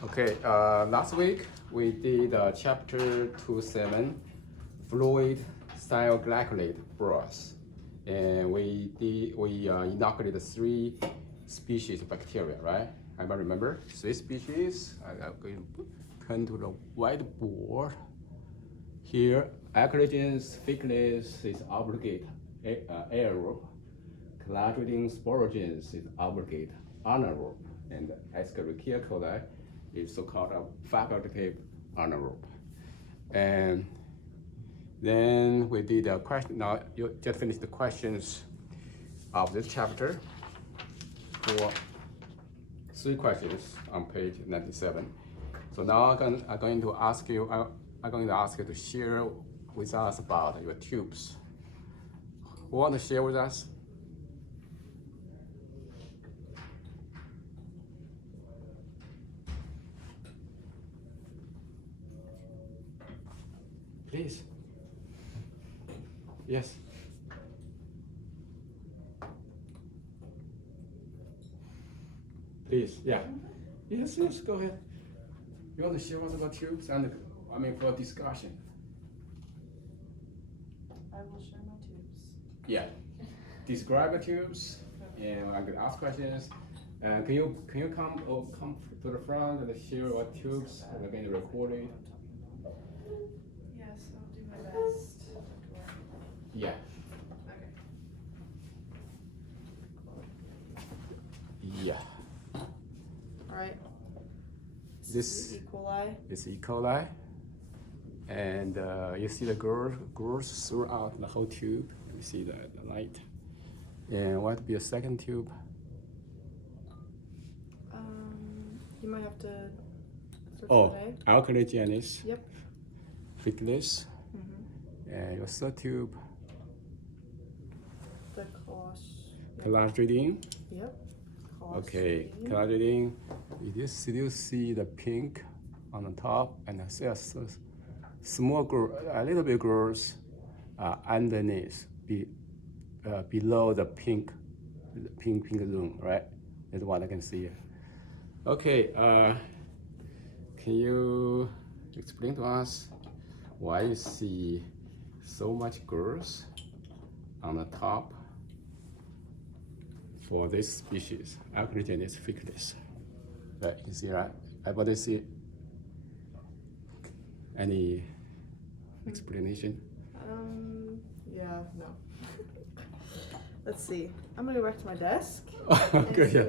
Okay, last week we did chapter 2.7, Fluid Thioglycollate broth, and we inoculated 3 species of bacteria, right? Everybody remember 3 species? I'm going to turn to the whiteboard. Here, Alcaligenes, faecalis is obligate aerobic. Clostridium sporogens is obligate anaerobic, and Escherichia coli is so-called a facultative anaerobic. And then we did a question. Now you just finished the questions of this chapter for 3 questions on page 97. So now I'm going to ask you to share with us about your tubes. Who want to share with us? Please. Yes. Please, yeah. Yes, go ahead. You want to share what about tubes and for discussion? I will share my tubes. Yeah. Describe the tubes, and I'm gonna ask questions. And can you come to the front and share what tubes are going to record it? Yes, I'll do my best. Yeah. Okay. Yeah. All right. This is E. coli. is E. coli, and you see the growth throughout the whole tube. You see the light. And what would be a second tube? You might have to search Oh, for the name. Alcaligenes. Yep. Faecalis. And your third tube, The Clostridium. Yep. Okay, Clostridium. You still see the pink on the top, and I see a small growth, a little bit growth underneath, below the pink zone, right? That's what I can see here. Okay, can you explain to us why you see so much growth on the top for this species, Alcaligenes faecalis? Right, you see, right? Everybody see any explanation? Yeah, no. Let's see. I'm gonna go back to my desk. Okay, yeah.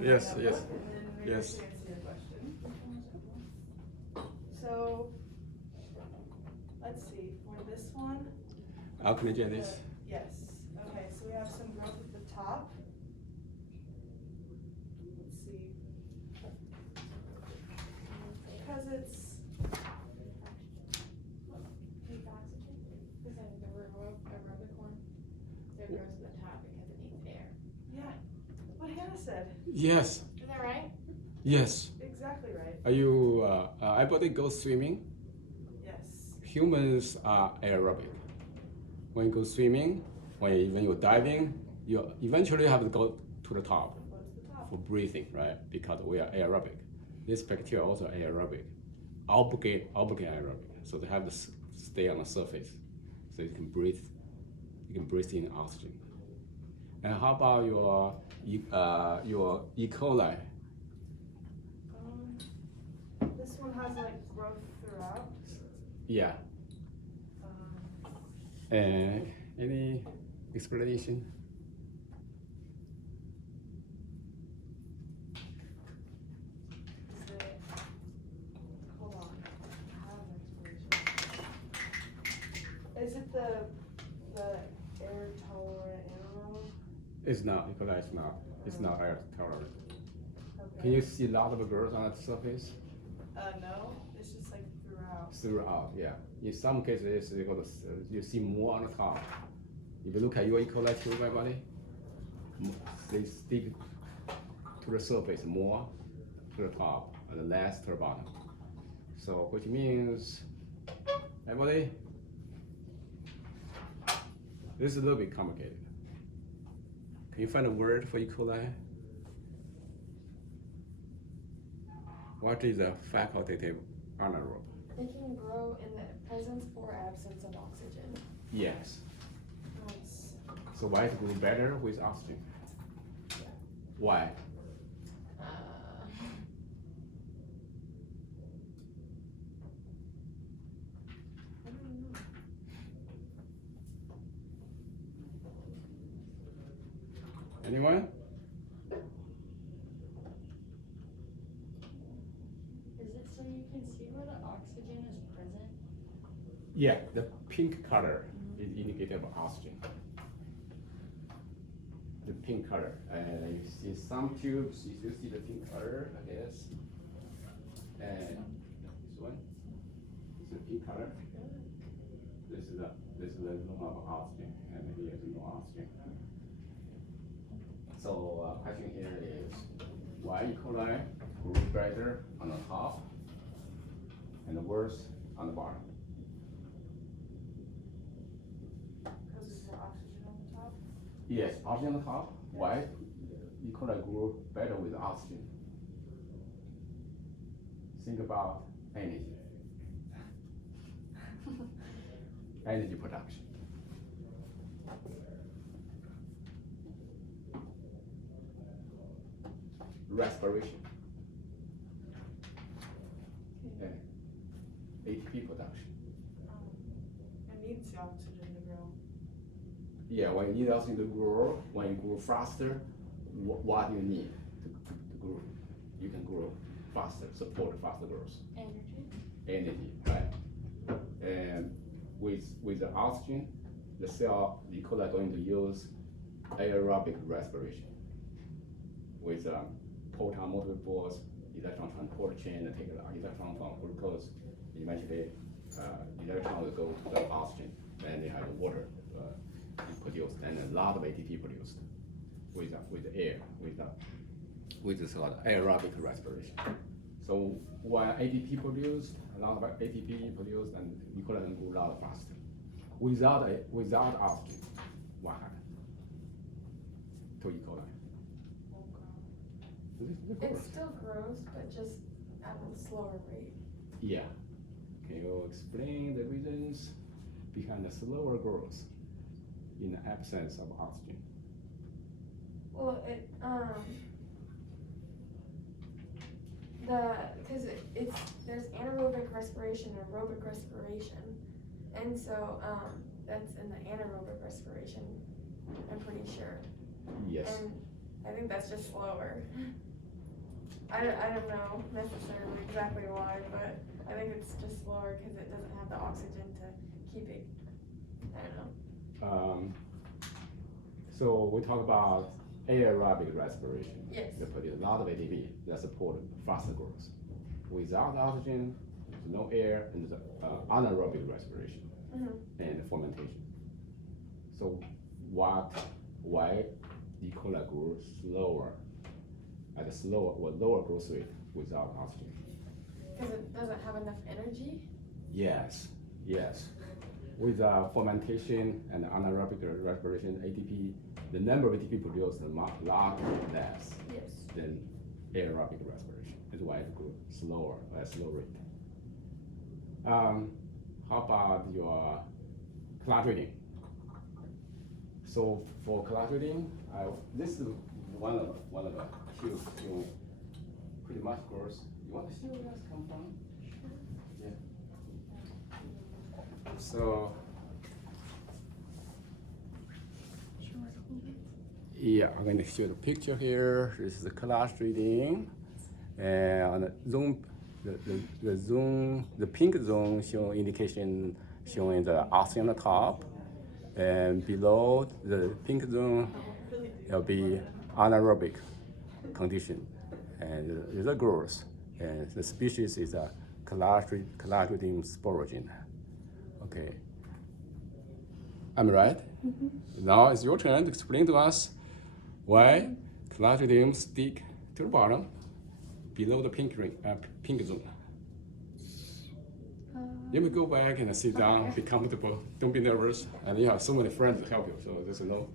Yes. And then maybe Yes. I can answer your question. So, let's see. For this one. Alcaligenes. Yes. Okay, so we have some growth at the top. Let's see. Because it's aerobic one. There goes to the top because it needs air. yeah, what Hannah said. Yes. Is that right? Yes. Exactly right. Are you? Everybody go swimming. Yes. Humans are aerobic. When you go swimming, when you're diving, you eventually have to go to the top Go to the top. for breathing, right? Because we are aerobic. This bacteria also aerobic, obligate aerobic. So they have to stay on the surface, so you can breathe. You can breathe in oxygen. And how about your E. coli? This one has like growth throughout. Yeah. Any explanation? Is it? Hold on. I have an explanation. Is it the air tolerant animal? It's not. E. coli is not. It's not air tolerant. Okay. Can you see a lot of growth on the surface? No. It's just like throughout. Throughout, yeah. In some cases, you see more on the top. If you look at your E. coli tube, everybody, they stick to the surface more to the top and less to the bottom. So, which means, everybody, this is a little bit complicated. Can you find a word for E. coli? What is a facultative anaerobe? It can grow in the presence or absence of oxygen. Yes. Nice. So why it grow better with oxygen? Why? Uh, I don't know. Anyone? Is it so you can see where the oxygen is present? Yeah, the pink color is indicative of oxygen. The pink color, and you see some tubes, you still see the pink color, I guess. And this one, is the pink color. This is the zone of oxygen, and here is no oxygen. So question here is why E. coli grew better on the top and worse on the bottom? Because it's the oxygen on the top. Yes, oxygen on the top. Why E. coli grew better with oxygen? Think about energy. Energy production. Respiration. Okay. And ATP production. It needs the oxygen to grow. Yeah, when you need oxygen to grow, when you grow faster, what do you need to grow? You can grow faster, support faster growth. Energy, right? And with the oxygen, the cell, E. coli are going to use aerobic respiration with proton multiple force, electron transport chain, and take the electron from glucose. Eventually, electron will go to the oxygen, and they have water produced, and a lot of ATP produced with air, with this aerobic respiration. So while ATP produced, a lot of ATP produced, and E. coli can grow a lot faster. Without oxygen, what happened to E. coli? It still grows, but just at a slower rate. Yeah. Can you explain the reasons behind the slower growth in the absence of oxygen? Well, there's anaerobic respiration and aerobic respiration, and so that's in the anaerobic respiration, I'm pretty sure. Yes. And I think that's just slower. I don't know necessarily exactly why, but I think it's just slower because it doesn't have the oxygen to keep it. I don't know. So we talk about aerobic respiration. Yes. They produce a lot of ATP that support faster growth. Without oxygen, there's no air, and there's anaerobic respiration and fermentation. So why E. coli grows slower, at a slower or lower growth rate without oxygen? Because it doesn't have enough energy? Yes. With fermentation and anaerobic respiration, ATP, the number of ATP produced is a lot less than aerobic respiration. That's why it grows slower at a slow rate. How about your Clostridium? So for Clostridium, this is one of the tubes you pretty much grows. You want to see where that's come from? Yeah. So yeah, I'm going to show the picture here. This is the Clostridium, and on the zone, the pink zone showing indication showing the oxygen on the top, and below the pink zone will be anaerobic condition, and the growth, and the species is a Clostridium sporogen. Okay, I'm right. Now it's your turn to explain to us why Clostridium stick to the bottom below the pink zone. You may go back and sit down, be comfortable, don't be nervous, and you have so many friends to help you, so there's no.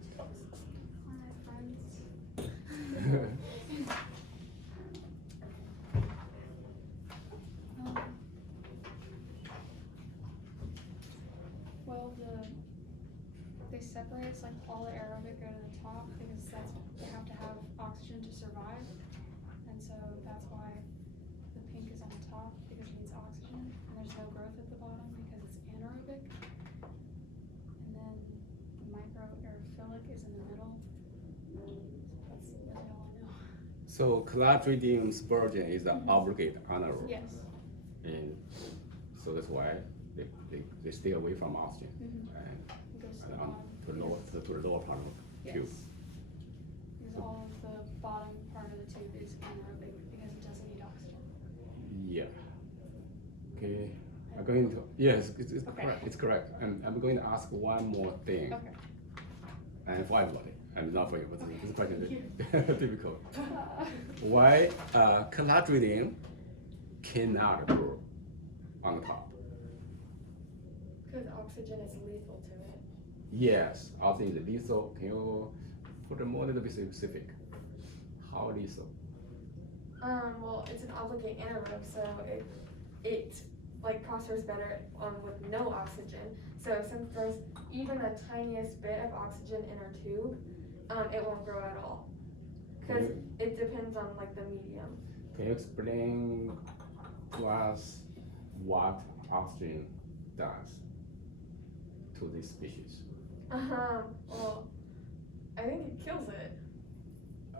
it's like all the aerobic go to the top because they have to have oxygen to survive. And so that's why the pink is on the top because it needs oxygen. And there's no growth at the bottom because it's anaerobic. And then the microaerophilic is in the middle. That's really all I know. So Clostridium sporogen is the obligate anaerobic. Yes. And so that's why they stay away from oxygen and It goes to the on bottom. to the lower part of the tube. Yes. Because all of the bottom part of the tube is anaerobic because it doesn't need oxygen. Yeah. Okay. I'm going to yes, it's Okay. correct. It's correct. And I'm going to ask one more thing. Okay. And for everybody, and not for you, but this question is difficult. Why Clostridium cannot grow on the top? Because oxygen is lethal to it. Yes, oxygen is lethal. Can you put a more little bit specific? How lethal? Well, it's an obligate anaerobe, so it like prospers better with no oxygen. So since there's even the tiniest bit of oxygen in our tube, it won't grow at all. Because it depends on like the medium. Can you explain to us what oxygen does to this species? Well, I think it kills it.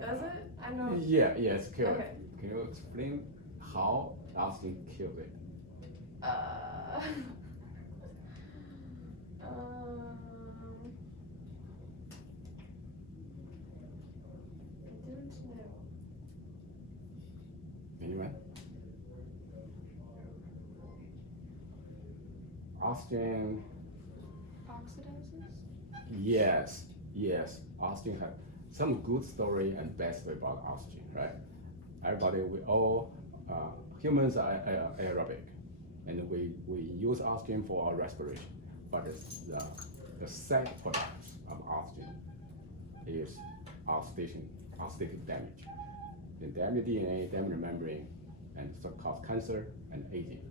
Does it? I don't know. Yeah, yes, kill Okay. it. Can you explain how oxygen kills it? I don't know. Anyone? Oxygen. Oxidizes? Yes. Oxygen has some good story and bad story about oxygen, right? Everybody, we all, humans are aerobic, and we use oxygen for our respiration. But the side products of oxygen is oxidative damage. It damage DNA, damage membrane, and so cause cancer and aging.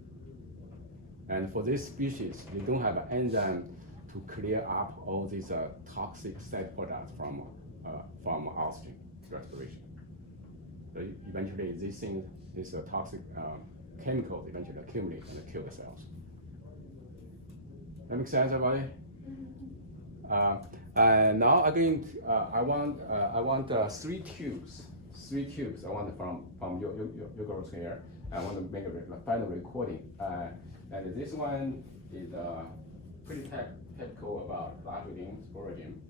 And for this species, they don't have an enzyme to clear up all these toxic side products from oxygen respiration. So eventually, these toxic chemicals eventually accumulate and kill the cells. That makes sense, everybody? And now again, I want 3 tubes. 3 tubes. I want from your girls here. I want to make a final recording. And this one is pretty technical about Clostridium sporogen.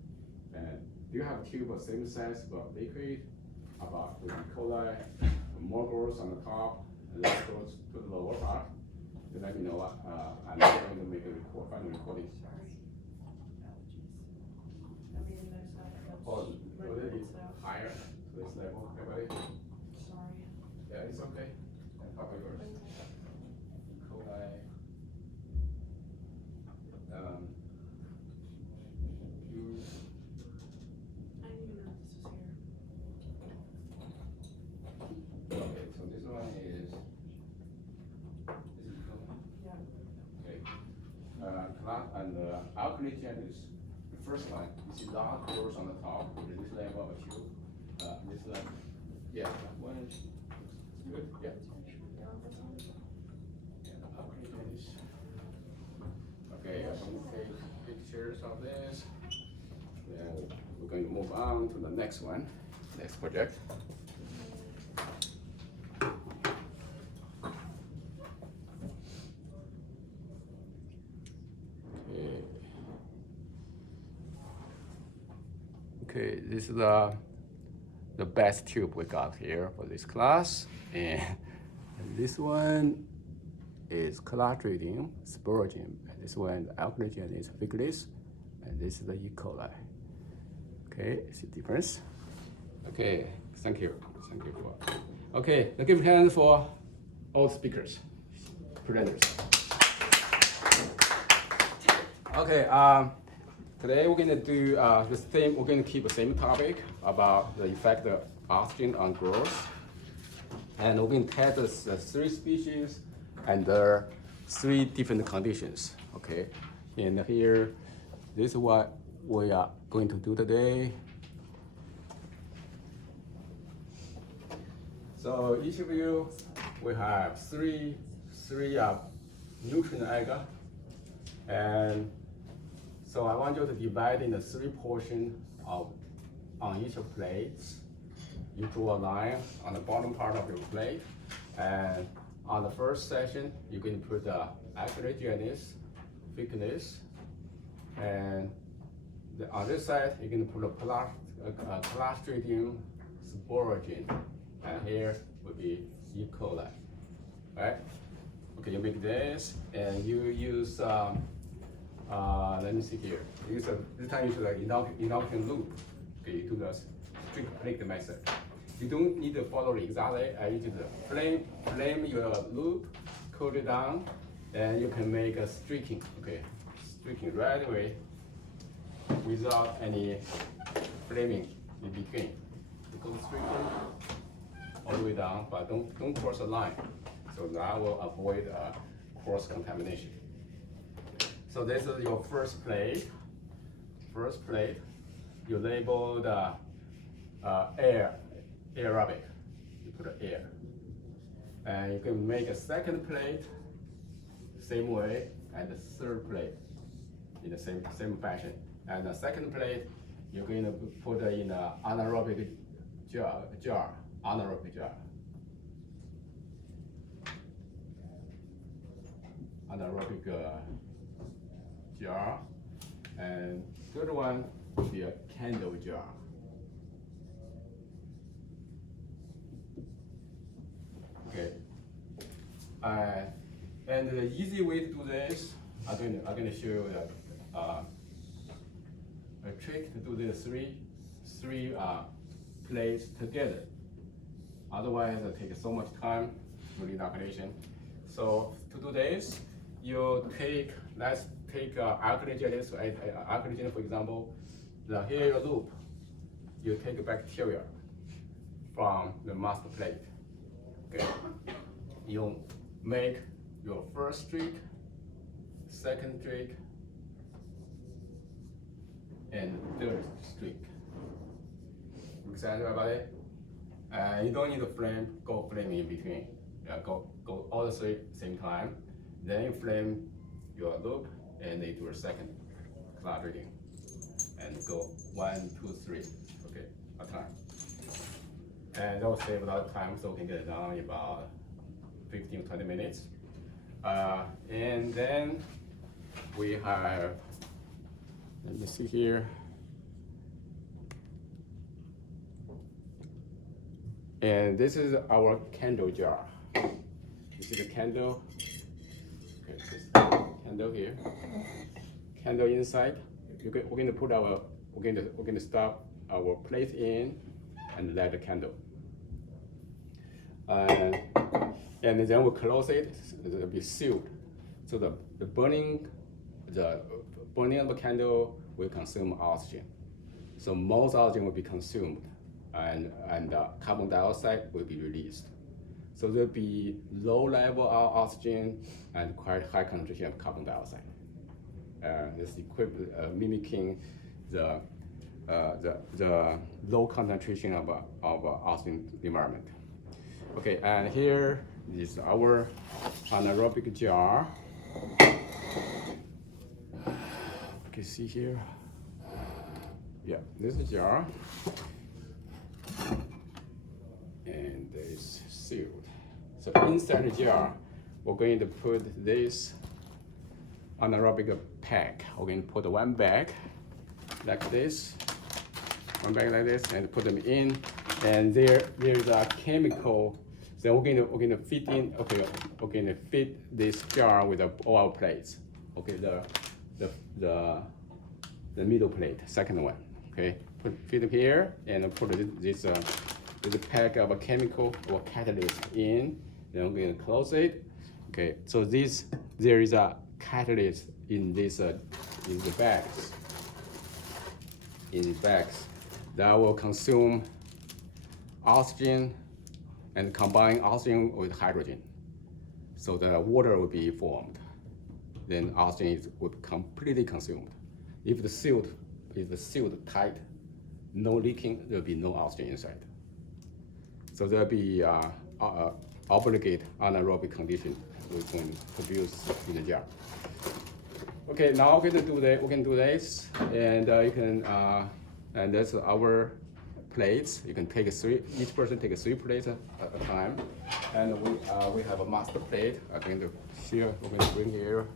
And do you have a tube of same size but liquid about the Coli, more growth on the top, and less growth to the lower part? You let me know. I'm going to make a final recording. Oh, will it be higher to this level, everybody? Sorry. Yeah, it's okay. How about yours? Coli. You. I didn't even know this was here. Okay, so this one is Coli? Yeah. Okay. And Alcaligenes, the first one, you see large growth on the top, with this level of a tube. This level, yeah, that one is good, yeah. Alcaligenes. Okay, I'm going to take pictures of this. Then we're going to move on to the next one, next project. Okay, this is the best tube we got here for this class, and this one is Clostridium sporogen, and this one Alcaligenes faecalis, and this is the E. coli. Okay, see the difference? Okay, thank you for. Okay, now give a hand for all speakers, presenters. Okay, today we're going to do this thing. We're going to keep the same topic about the effect of oxygen on growth, and we're going to test the 3 species under 3 different conditions. Okay, and here, this is what we are going to do today. So each of you, we have three nutrient agar, and so I want you to divide in the 3 portions on each of plates. You draw a line on the bottom part of your plate, and on the first section, you can put the Alcaligenes, faecalis, and on this side, you can put a Clostridium, sporogens, and here would be E. coli, right? Okay, you make this, and you use, let me see here. This time you use like inoculation loop. Okay, you do the strict plate method. You don't need to follow exactly. You just flame your loop, cool it down, and you can make a streaking. Okay, streaking right away without any flaming in between. You go streaking all the way down, but don't cross the line. So that will avoid cross contamination. So this is your first plate. First plate, you label the aerobic. You put air, and you can make a second plate same way, and the third plate in the same fashion. And the second plate, you're going to put in an anaerobic jar. Anaerobic jar. Anaerobic jar. And third one would be a candle jar. Okay. And the easy way to do this, I'm going to show you a trick to do this three plates together. Otherwise, it takes so much time for the inoculation. So to do this, let's take Alcaligenes, Alcaligenes for example. Here your loop, you take bacteria from the master plate. Okay, you make your first streak, second streak, and third streak. Excited about it? You don't need to go flame in between. Go all the 3 same time. Then you flame your loop, and they do a second Clostridium, and go 1, 2, 3. Okay, a time. And that will save a lot of time, so we can get it done in about 15-20 minutes. And then we have, let me see here. And this is our candle jar. You see the candle? Okay, this candle here. Candle inside. We're going to put we're going to stop our plate in and light the candle. And then we'll close it. It'll be sealed. So the burning of the candle will consume oxygen. So most oxygen will be consumed, and carbon dioxide will be released. So there'll be low level of oxygen and quite high concentration of carbon dioxide. This equivalent mimicking the low concentration of oxygen environment. Okay, and here is our anaerobic jar. You can see here. Yeah, this is a jar. And it's sealed. So inside the jar, we're going to put this anaerobic pack. We're going to put one bag like this, and put them in. And there's a chemical. So we're going to fit in. Okay, we're going to fit this jar with all our plates. Okay, the middle plate, second one. Okay, fit it here and put this pack of a chemical or catalyst in. Then we're going to close it. Okay, so there is a catalyst in this in the bags. In the bags, that will consume oxygen and combine oxygen with hydrogen. So the water will be formed. Then oxygen would completely consumed. If the sealed is sealed tight, no leaking, there'll be no oxygen inside. So there'll be obligate anaerobic condition we can produce in the jar. Okay, now we can do this, and you can, and that's our plates. You can take each person take 3 plates at a time, and we have a master plate. I'm going to bring here.